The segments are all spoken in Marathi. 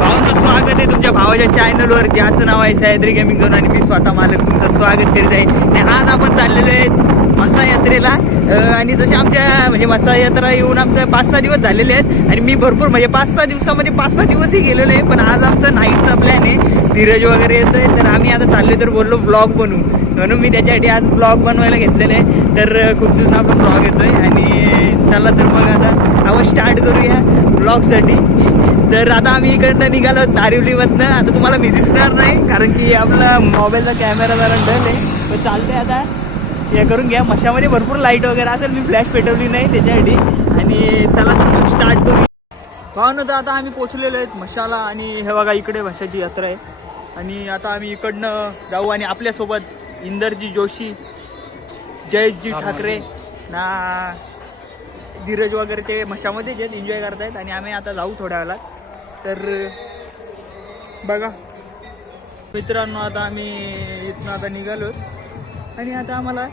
भावांना स्वागत आहे तुमच्या भावाच्या चॅनलवर ज्याचं नाव आहे सह्याद्री गेमिंग झोन आणि मी स्वतः मालक तुमचं स्वागत करीत आहे. आणि आज आपण चाललेलो आहेत मसा यात्रेला आणि जसे आमच्या म्हणजे मसा यात्रा येऊन आमचं पाच सहा दिवस झालेले आहेत. आणि मी भरपूर म्हणजे पाच सहा दिवसामध्ये पाच सहा दिवसही गेलेलो आहे. पण आज आमचा नाईटचा प्लॅन आहे. धीरज वगैरे येतोय. तर आम्ही आता चाललो तर बोललो ब्लॉग बनवू. म्हणून मी त्याच्यासाठी आज ब्लॉग बनवायला घेतलेलं आहे. तर खूप दिवस आपण ब्लॉग येतोय. आणि चला तर मग आता आपण स्टार्ट करूया ब्लॉगसाठी तर आता आम्ही इकडनं निघालो दारिवलीमधनं आता तुम्हाला मी दिसणार नाही कारण की आपला मोबाईलचा कॅमेरा जरा डल आहे. तर चालतंय आता. हे करून घ्या. मशामध्ये भरपूर लाइट वगैरे असेल मी फ्लॅश पेटवली नाही त्याच्यासाठी. आणि चला तर मग स्टार्ट करूया पाहून तर आता आम्ही पोचलेलो आहेत मशाला आणि हे बघा इकडे भाषाची यात्रा आहे. आणि आता आम्ही इकडनं जाऊ आणि आपल्यासोबत इंदरजी जोशी जयेशजी ठाकरे ना धीरज वगैरे ते मशामध्येच आहेत एन्जॉय करतायत आणि आम्ही आता जाऊ थोड्या वेळात तर बघा. मित्रांनो आता आम्ही इथनं आता निघालो. आणि आता आम्हाला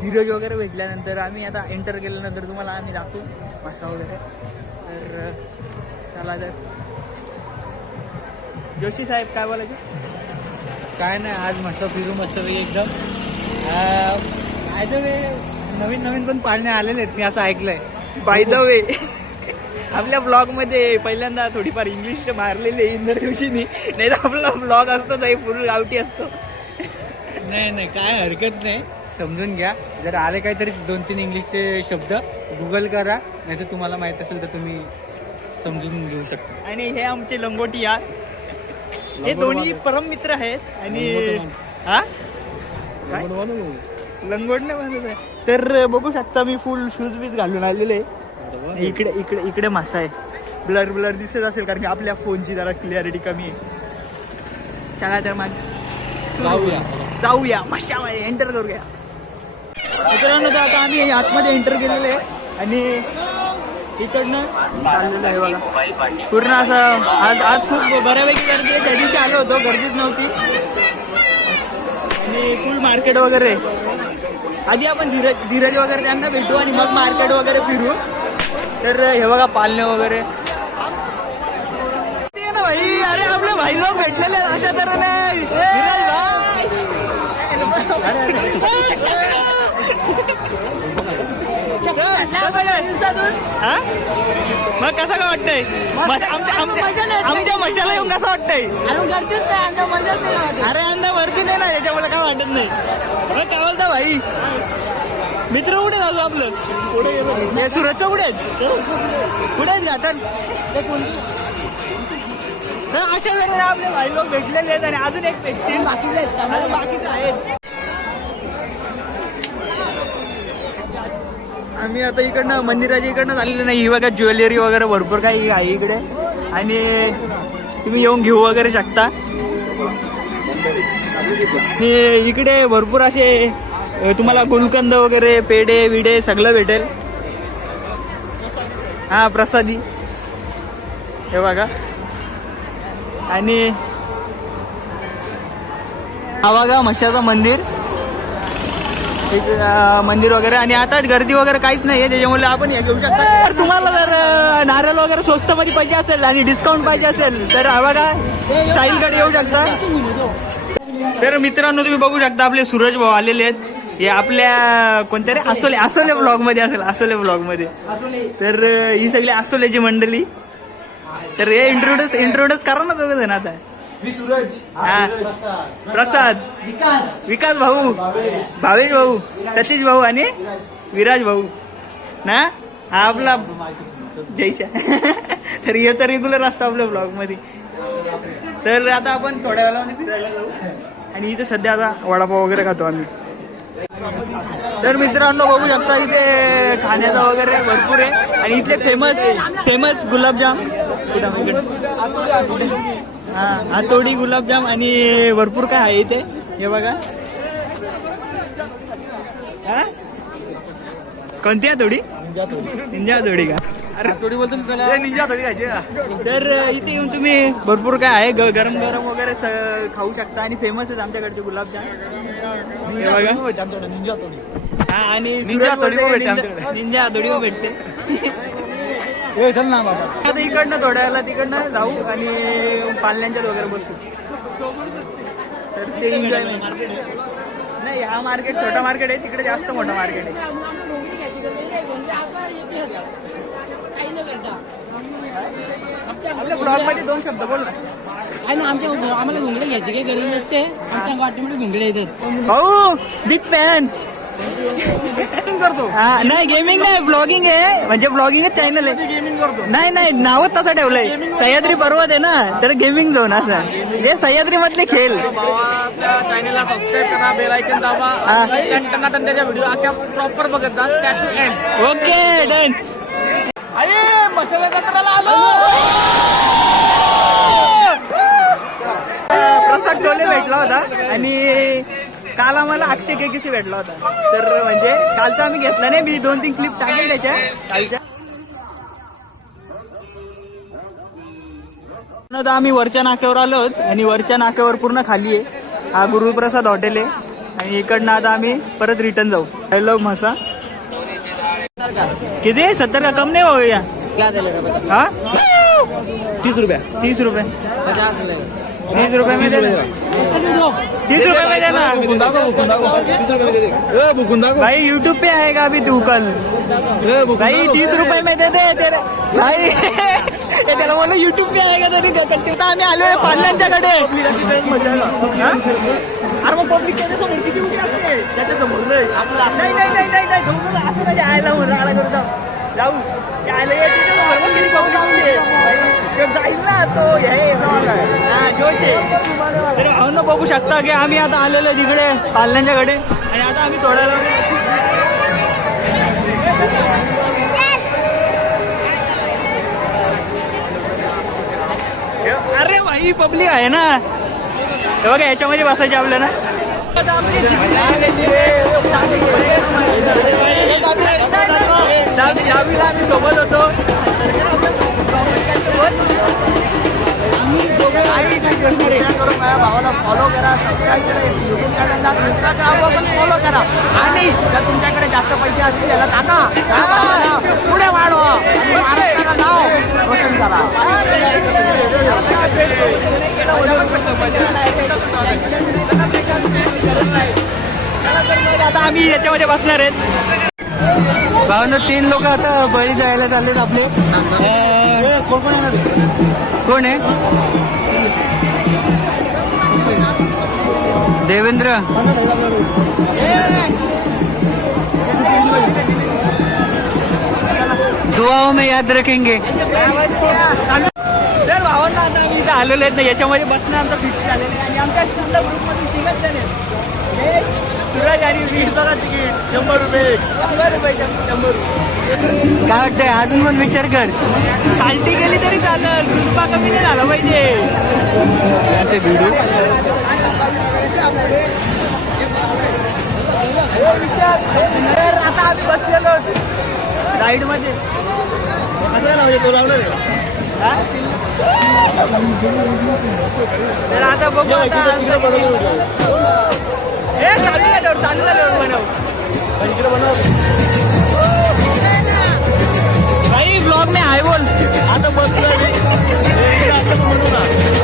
धीरज वगैरे भेटल्यानंतर आम्ही आता एंटर केल्यानंतर तुम्हाला आम्ही दाखवू मासा वगैरे. तर चला तर. जोशी साहेब काय बोलायचं? काय नाही आज मस्त फिरू मस्त एकदम. काय अ वे नवीन नवीन पण पाळणे आलेले आहेत मी असं ऐकलंय. बाय द वे आपल्या ब्लॉगमध्ये पहिल्यांदा थोडीफार इंग्लिश मारलेली आहे इंदर जोशीनी नाही तर आपला ब्लॉग असतो नाही फुल गावठी असतो. नाही नाही काय हरकत नाही. समजून घ्या. जर आले काहीतरी दोन तीन इंग्लिशचे शब्द गुगल करा. नाही तर तुम्हाला माहीत असेल तर तुम्ही समजून घेऊ शकता. आणि हे आमचे लंगोटी यार हे दोन्ही. परम मित्र आहेत आणि हा? लंगोट नाही बांधत आहे तर बघू शकता मी फुल शूज बीज घालून आलेले. आहे इकडे इकडे इकडे मासा आहे. ब्लर ब्लर दिसत असेल कारण की आपल्या फोनची जरा क्लिअरिटी कमी आहे. चला तर मग. जाऊया. जाऊया. मशामध्ये एंटर करूया. मित्रांनो तर आता आम्ही आतमध्ये एंटर केलेले आहे. आणि इकडनं चाललेलं आहे बघा. पूर्ण असं आज आज खूप बऱ्यापैकी गर्दी आहे. त्या दिवशी आलो होतो. गर्दीच नव्हती. आणि फुल मार्केट वगैरे. आधी आपण धीरज धीरज वगैरे त्यांना भेटू आणि मग मार्केट वगैरे फिरू. तर हे बघा पालणे वगैरे. ते ना भाई अरे आपले भाई लोक भेटलेले अशा तर धीरज भाई. मग कसं काय वाटतंय? आमच्या मशाला येऊन कसं वाटतंय? अरे अंदा वरती नाही ना याच्यामुळे काय वाटत नाही. मग काय बोलता भाई? मित्र कुठे जातो आपलं? हे सुरतचं कुठे आहेत? कुठे आहेत घाटन अशा जरी आपले भाई लोक भेटलेले आहेत आणि अजून एक भेटतील. बाकीचे बाकीचे आहेत. आम्ही आता इकडनं मंदिराच्या इकडनं आलेलं नाही. ही बघा ज्वेलरी वगैरे भरपूर काही आहे इकडे. आणि तुम्ही येऊन घेऊ वगैरे शकता. आणि इकडे भरपूर असे तुम्हाला गुलकंद वगैरे पेढे विडे सगळं भेटेल. हा प्रसादी. हे बघा. आणि हा बघा मशाचं मंदिर. मंदिर वगैरे आणि आता गर्दी वगैरे काहीच नाही आहे त्याच्यामुळे आपण हे घेऊ शकता. तर तुम्हाला जर नारळ वगैरे स्वस्त मध्ये पाहिजे असेल आणि डिस्काउंट पाहिजे असेल तर हा बघा साईलकडे येऊ शकता. तर मित्रांनो तुम्ही बघू शकता आपले सूरज भाऊ आलेले आहेत. हे आपल्या कोणत्या रे असोले असोले ब्लॉगमध्ये असेल असोले ब्लॉगमध्ये तर ही सगळी असोल्याची मंडळी. तर हे इंट्रोड्यूस इंट्रोड्यूस करा ना दोघं जण आता. मी सूरज. हा. प्रसाद. विकास. भाऊ. भावेश. भाऊ. सतीश भाऊ आणि विराज. भाऊ. ना? हा आपला जयशा तर हे तर रेग्युलर असतं आपल्या ब्लॉगमध्ये. तर आता आपण थोड्या वेळामध्ये फिरायला जाऊ. आणि इथे सध्या आता वडापाव वगैरे खातो आम्ही. तर मित्रांनो बघू शकता इथे खाण्याचं वगैरे भरपूर आहे. आणि इथले फेमस फेमस गुलाबजाम. हा हातोडी गुलाबजाम आणि भरपूर काय आहे इथे? हे बघा. हा? कोणती आहे थोडी निंजा थोडी का? अरे. थोडी बोलतो त्याला ए, निंजा थोडी खायची? तर इथे येऊन तुम्ही भरपूर काय आहे. ग- गरम गरम वगैरे स- खाऊ शकता आणि फेमस आहेत आमच्याकडचे गुलाबजाम. हे बघा. हा, आणि निंजा थोडी पण निंजा- पण भेटते. ए, चल ना बाबा. आता इकडनं थोड्या वेळेला तिकडनं जाऊ आणि पाल्यांच्यात वगैरे बसू. तर ते एन्जॉय नाही हा मार्केट छोटा मार्केट आहे तिकडे जास्त मोठा मार्केट आहे. आपल्या ब्लॉगमध्ये दोन शब्द बोल ना. काय ना आमच्या आम्हाला घुंगडे घ्यायचे काही गरज नसते. आमच्या वाटेमध्ये घुंगडे येतात. भाऊ बिग फॅन करतो. हा नाही गेमिंग नाही ब्लॉगिंग आहे. म्हणजे ब्लॉगिंग चॅनल आहे. गेमिंग करतो. नाही नाही नावच तसं ठेवलंय. सह्याद्री पर्वत आहे ना तर गेमिंग झोन असं. हे सह्याद्री मधले खेळ. भावाच्या चॅनलला सबस्क्राईब करा बेल आयकन दाबा. आणि त्यांना त्याच्या व्हिडिओ अख्या प्रॉपर बघत जा. ओके डन अरे मसाला जत्राला आलो. प्रसाद टोले भेटला होता. आणि काल आम्हाला अक्षय केकेसी भेटला होता. तर म्हणजे कालचा आम्ही घेतला नाही मी दोन तीन क्लिप टाकेल त्याच्या. कालच्या आता आम्ही वरच्या नाक्यावर आलो आहोत आणि वरच्या नाक्यावर पूर्ण खाली आहे. हा गुरुप्रसाद हॉटेल आहे. आणि इकडनं आता आम्ही परत रिटर्न जाऊ. आय लव्ह मसा किती? सत्तर का? कम नाही हो या हा? तीस रुपया. तीस रुपये. तीस रुपये में. तीस रुपये में देना। दे. भाई यूट्यूब पे आएगा अभी तू कल। भाई. तीस रुपए में दे दे तेरे। भाई त्याला युट्यूब पे आएगा तरी कंटिन्यू आम्ही आलोय पाल्यांच्याकडे? अरे मग पब्लिक समोर किती उभी असते त्याच्यासमोर आपला नाही नाही नाही नाही नाही असं राडा करू जाऊ। जाऊ यायला समोर जाईल ना तो हे हा, तर भावना बघू शकता की आम्ही आता आलेलो तिकडे पाल्यांच्याकडे आणि आता आम्ही थोड्या वेळाने अरे भाई पब्लिक आहे ना हे बघा याच्यामध्ये बसायचे आपल्याला दहावीला आम्ही सोबत होतो. भावाला फॉलो करा सबस्क्राईब करा युट्यूब चॅनलला इंस्टाग्रामवर पण फॉलो करा. आणि जर तुमच्याकडे जास्त पैसे असतील त्याला टाका. त्या भावाला पुढे वाढवा. आणि महाराष्ट्राला नाव रोशन करा. आता आम्ही याच्यामध्ये बसणार आहेत. भावना तीन लोक आता बळी जायला चाललेत आपले. कोण आहे? कोण आहे? देवेंद्र. दुआओं में याद रखेंगे. तर भावांना आता आम्ही इथे आलेलो आहेत ना याच्यामध्ये बसणं आमचं फिक्स झालेलं आहे. आणि आमच्या पूर्ण ग्रुपमधून तिघच हे सूरज आणि वीस बघा तिकीट. शंभर रुपये. शंभर रुपये शंभर रुपये. काय वाटतंय? अजून पण विचार कर. साल्टी गेली तरी चालेल. रुपा कमी नाही झाला पाहिजे. आता आम्ही बसलेलो राईडमध्ये हा? तर आता बघू आता हे चालू झाल्यावर चालू झाल्यावर बनव. भाई ब्लॉग में आय बोल. आता बसलोय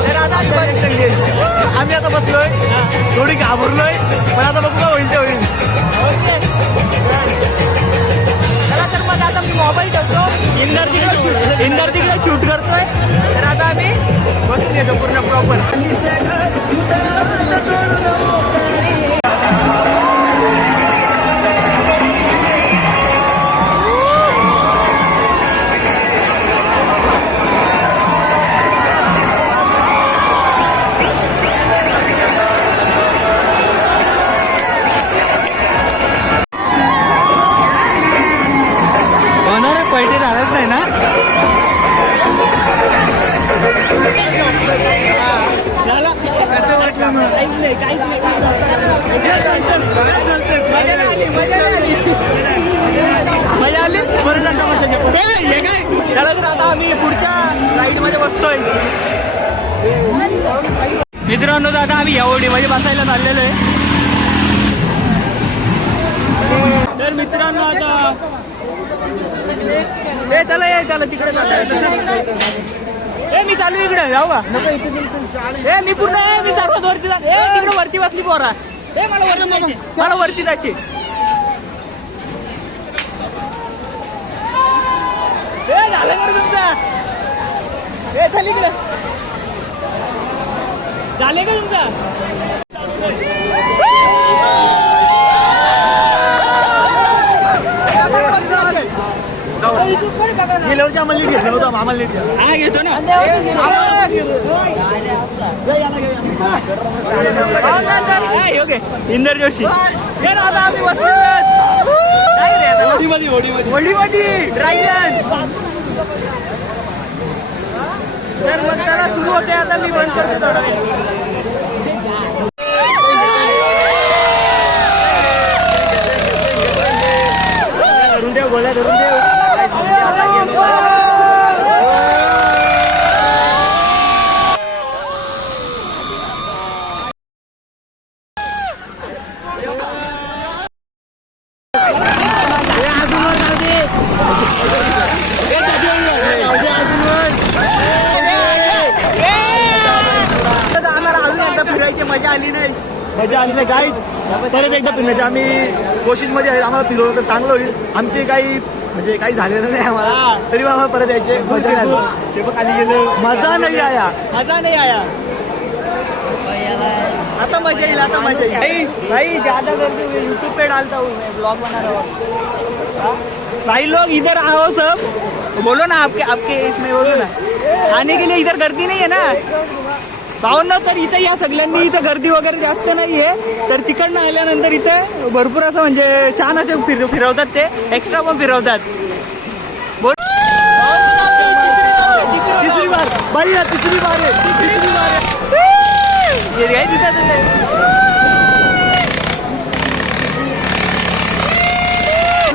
तर आता आम्ही आहे. आता बसलोय. थोडी घाबरलोय पण आता बघू का होईल ते होईल. चला तर मग आता मी मोबाईल ठेवतो. इंदर तिकडे शूट इंदर तिकडे शूट करतोय. तर आता आम्ही बसून येतो पूर्ण प्रॉपर हे काय आम्ही पुढच्या बसतोय मित्रांनो दादा आम्ही या ओढीमध्ये बसायला चाललेलो आहे. तर मित्रांनो आता हे चला ये चला तिकडे जाता. मी चालू इकडे जाऊ का? ए मी पूर्ण ए, मी सर्वात वरती जा ए तिकडे वरती बसली पोरा. ए मला वरती मला वरती जायचे ए झालं बरं तुमचा. ए चल इकडे. झाले का तुमचा? गेल्या वर्षी आम्हाला नीट घेतलं नव्हतं आम्हाला नीट घ्या हा घेतो ना. हा, इंदर जोशी. ये ना आता आम्ही बसलोय. काय रे आता? ओढीमध्ये ओढीमध्ये वडीमध्ये ड्रॅगन तर मग त्याला सुरू होते आता मी बंद करते थोडा वेळ. धरून ठेव, गोळ्या धरून ठेव. आता आम्हाला अजून एकदा फिरायची मजा आली नाही मजा आली नाही काय परत एकदा फिरण्याची आम्ही कोशिशमध्ये आहे आम्हाला फिरवलं तर चांगलं होईल आमचे काही म्हणजे काही झालेलं नाही आम्हाला. तरी आम्हाला परत यायचे. मजा नाही मजा आया मजा नाही आया. आता मजा येईल आता मजा येईल. भाई भाई ज्यादा करके यूट्यूब पे डालता हूँ मैं ब्लॉग बना रहा हाँ? भाई लोग इधर आओ सब. बोलो ना आपके आपके इसमें बोलो ना. आने के लिए इधर गर्दी नहीं है ना? भावना तर इथं या सगळ्यांनी. इथं गर्दी वगैरे जास्त नाही आहे तर तिकडनं आल्यानंतर इथं भरपूर असं म्हणजे छान असे फिर फिरवतात ते. एक्स्ट्रा पण फिरवतात. बोल. तिसरी बार बाई तिसरी बार आहे. तिसरी बार आहे. ये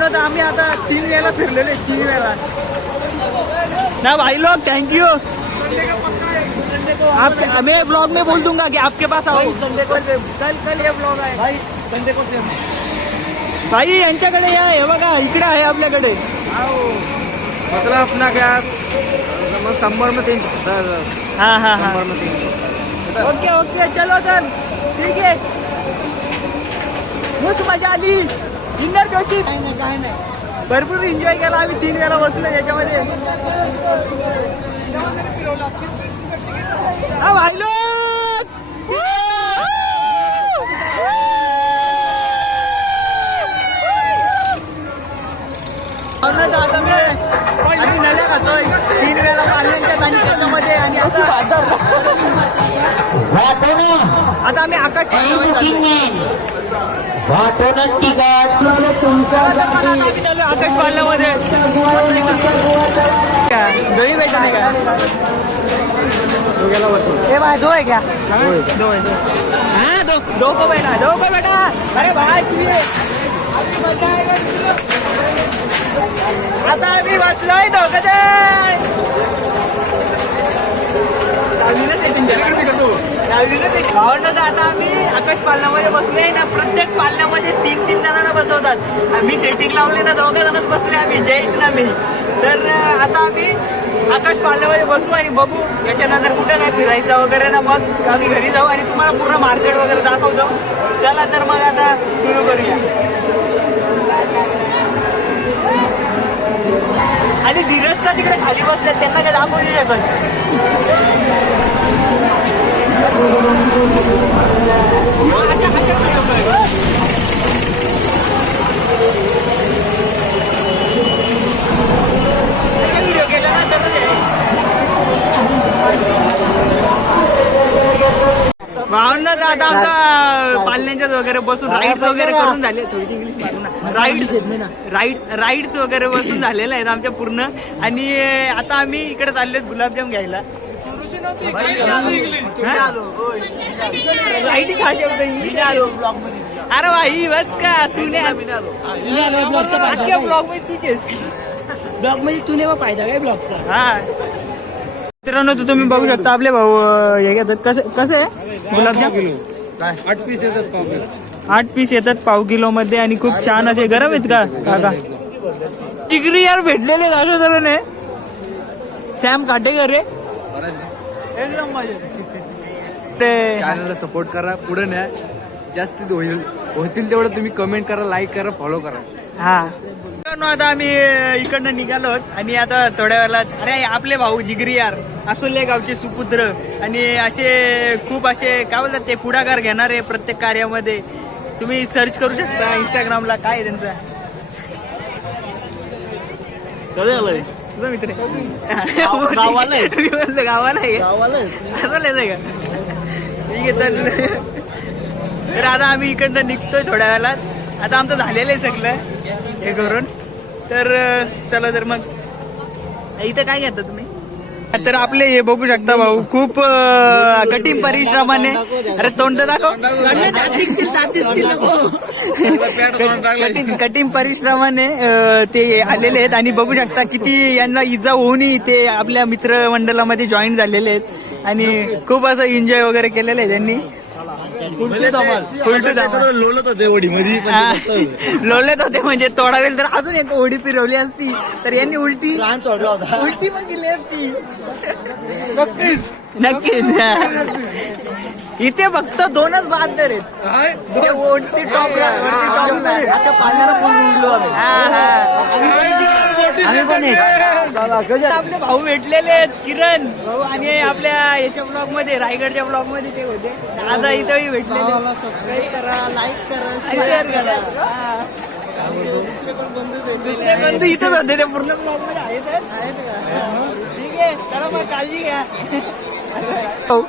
तर आम्ही आता तीन वेळेला फिरलेले तीन वेळेला. ना भाई लोग थँक्यू यू आप मैं ब्लॉग में बोल दूंगा कि आपके पास आओ। संडे को कल कल ये ब्लॉग आहे भाई संडे को सेम भाई यांच्याकडे या हे बघा इकडे आहे आपल्याकडे। मतलब अपना क्या? संबर में तीन। हा हा हा। ओके ओके चलो तर। ठीक आहे। मस्त मजा आली। इंदर जोशी काय नाही काय नाही. भरपूर एन्जॉय केला आम्ही तीन वेळा बसलो याच्यामध्ये. हाँ दो दो को बैठा दो को बैठा अरे भाई तुझे अभी मजा आएगा तुझे. आता आम्ही वाचलोय दोघं भावंड आता आम्ही आकाश पालनामध्ये बसलोय ना प्रत्येक पालनामध्ये तीन तीन जणांना बसवतात. आम्ही सेटिंग लावले ना दोघं जणच बसले आम्ही. जयेश ना मी. तर आता आम्ही आकाश पालनामध्ये बसू आणि बघू. याच्यानंतर कुठं काय फिरायचं वगैरे ना मग आम्ही घरी जाऊ आणि तुम्हाला पूर्ण मार्केट वगैरे दाखवतो. चला तर मग आता सुरू करूया. आणि धीरजचा तिकडे खाली बसले त्यांना काय दाखवू नाही शकत. अशा अशा अशा व्हिडिओ केला ना तर भावना आता आमचा पालण्यांच्याच वगैरे बसून राईड्स वगैरे करून झाले. थोडीशी इंग्लिश राईड्स राईड राईड्स वगैरे बसून झालेले आहेत आमच्या पूर्ण. आणि आता आम्ही इकडे चाललेत गुलाबजाम घ्यायला. राईडीच हा शब्द इंग्लिश अरे भाई बस का? तू अख्ख्या ब्लॉगमध्ये तुझेच. ब्लॉगमध्ये तू नेवा फायदा काय ब्लॉगचा हा. मित्रांनो तर तुम्ही बघू शकता आपले भाऊ अं, हे घेतात. कसं कसं? आहे गुलाबजाम आठ पीस येतात पाव आठ पीस येतात पाव किलो मध्ये आणि खूप छान असे गरम आहेत का? काका? चिगरी यार भेटलेले अशा तऱ्हेने सॅम काटेकर रे? एकदम. ते चॅनलला सपोर्ट करा पुढे न्या. जास्तीत होईल होतील तेवढं तुम्ही कमेंट करा लाईक करा फॉलो करा. हा. आता आम्ही इकडनं निघालो आणि आता थोड्या वेळात अरे आपले भाऊ जिगरी यार असोले गावचे सुपुत्र. आणि असे खूप असे काय बोलतात ते पुढाकार घेणारे प्रत्येक कार्यामध्ये. तुम्ही सर्च करू शकता इंस्टाग्रामला काय त्यांचा? तुझा मित्र? गावाला गावाला आहे का? ठीक आहे तर आता आम्ही इकडनं निघतोय थोड्या वेळात. आता आमचं झालेलं आहे सगळं. हे करून. तर चला तर मग. इथं काय घेता तुम्ही? तर आपले हे बघू शकता भाऊ खूप कठीण परिश्रमाने. अरे तोंड दाखव. कठीण परिश्रमाने ते आलेले आहेत आणि बघू शकता किती यांना इजा होऊनही ते आपल्या मित्रमंडळामध्ये जॉईन झालेले आहेत. आणि खूप असं एन्जॉय वगैरे केलेलं आहे त्यांनी. लोलत होते ओढी मध्ये. लोळलेत होते. म्हणजे तोडावेल तर अजून एक ओढी फिरवली असती. तर यांनी उलटी उलटी पण केली असती. नक्कीच. हा. इथे फक्त दोनच बहादर आहेत ते वरती. आता पाण्याला पूर्ण उडलो आम्ही हा, हा. आम्ही पण एक. आपले भाऊ भेटलेले आहेत किरण भाऊ आणि आपल्या याच्या ब्लॉगमध्ये रायगडच्या ब्लॉगमध्ये ते होते आता इथंही भेटलेले सबस्क्राईब करा लाईक करा शेअर करा हा. दुसरे बंधू इथंच होते ते पूर्ण ब्लॉगमध्ये आहेत? ठीक आहे चला मग काळजी घ्या हो.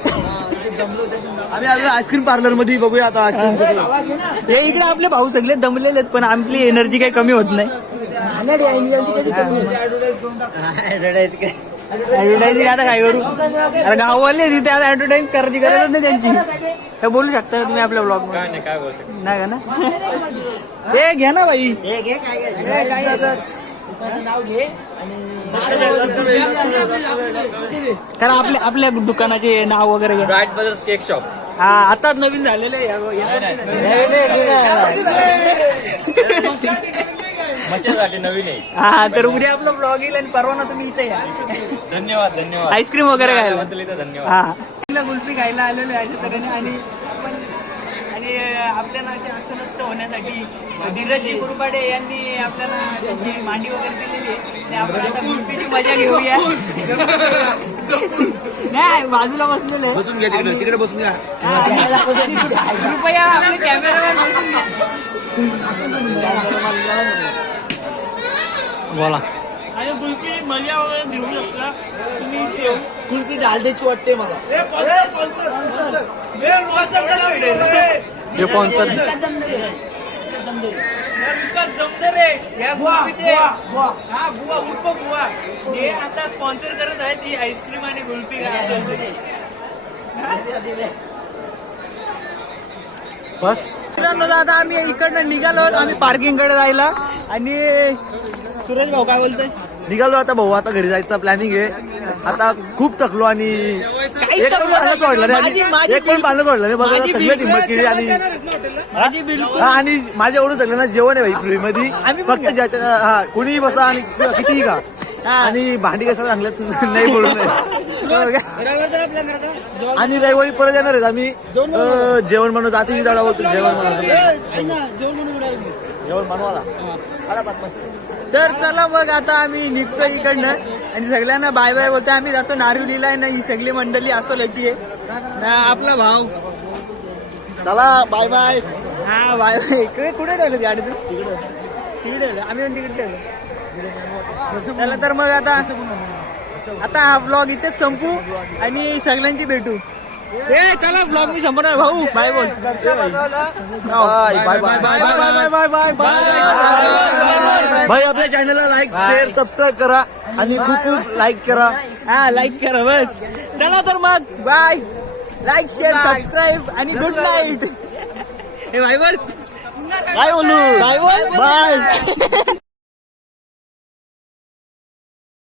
आम्ही आलो आईस्क्रीम पार्लरमध्ये बघूया आता आईस्क्रीम हे इकडे आपले भाऊ सगळे दमलेले आहेत पण आपली एनर्जी काही कमी होत नाही. ऍडव्हर्टाईजिंग आता काय करू? अरे गाववाले तिथे आता ऍडव्हर्टाईज करायची गरजच नाही त्यांची. हे बोलू शकता ना तुम्ही आपल्या ब्लॉगमध्ये? नाही का ना? हे घ्या ना बाई? तर आपल्या आपल्या दुकानाचे नाव वगैरे घ्या ब्राईट ब्रदर्स केक शॉप हा आताच नवीन झालेलं आहे मशासाठी नवीन आहे. हा तर उद्या आपला ब्लॉग येईल आणि परवा ना तुम्ही इथे या. धन्यवाद धन्यवाद. आईस्क्रीम वगैरे खायला. धन्यवाद. हा. तिला कुल्फी खायला आलेलो आहे अशा तऱ्हेने आणि आणि आपल्याला असे अस्वस्थ होण्यासाठी. धीरजजी कुरपाडे यांनी आपल्याला त्यांची मांडी वगैरे दिलेली आहे. आणि आपण आता कुल्फीची मजा घेऊया. नाही बाजूला बसलेलं आहे. बसून घ्या तिकडे तिकडे बसून घ्या. कृपया आपले कॅमेरामॅन बसून घ्या. बोला. मजा वगैरे देऊ वाटते मला. हे स्पॉन्सर हा हे स्पॉन्सर करत आहे ती आईस्क्रीम आणि गुलपी. बस. मित्रांनो आता आम्ही इकडनं निघालो आम्ही पार्किंगकडे राहिला. आणि सूरज भाऊ काय बोलतोय? निघालो आता भाऊ आता घरी जायचं प्लॅनिंग आहे. आता खूप थकलो आणि एक पण पानं सोडलं नाही आणि एक पण पानं सोडलं नाही. बघा सगळे हिंमत केली आणि हा, आणि माझ्या एवढं सगळं ना जेवण आहे भाई फ्री मध्ये फक्त ज्याच्या हा कोणीही बसा आणि कितीही का आणि भांडी कसं चांगल्यात? नाही बोलू नये आणि रविवारी परत येणार आहेत आम्ही. अं, जेवण आता ही जागा बोलतो जेवण बनवतो जेवण बनवाला तर चला मग आता आम्ही निघतो इकडनं. आणि सगळ्यांना बाय बाय बोलतो आम्ही जातो नारिवलीला आहे ना ही सगळी मंडळी असोल्याची आहे. ना आपला भाऊ. चला बाय बाय. हा बाय बाय. इकडे कुठे ठेवलं गाडी तू? तिकडे तिकडे ठेवलं. आम्ही पण तिकडे ठेवलं. चला तर मग आता आता हा ब्लॉग इथेच संपू आणि सगळ्यांची भेटू. ए चला ब्लॉग मी संपणार भाऊ. बाय बोल. Bye bye bye bye bye bye bye भाई आपल्या चॅनलला लाईक शेअर सबस्क्राईब करा आणि खूप खूप लाईक करा. हा लाईक करा बस. चला तर मग. बाय लाईक शेअर सबस्क्राईब आणि गुड नाईट हे बाय भाईवर काय बोलू. Bye bye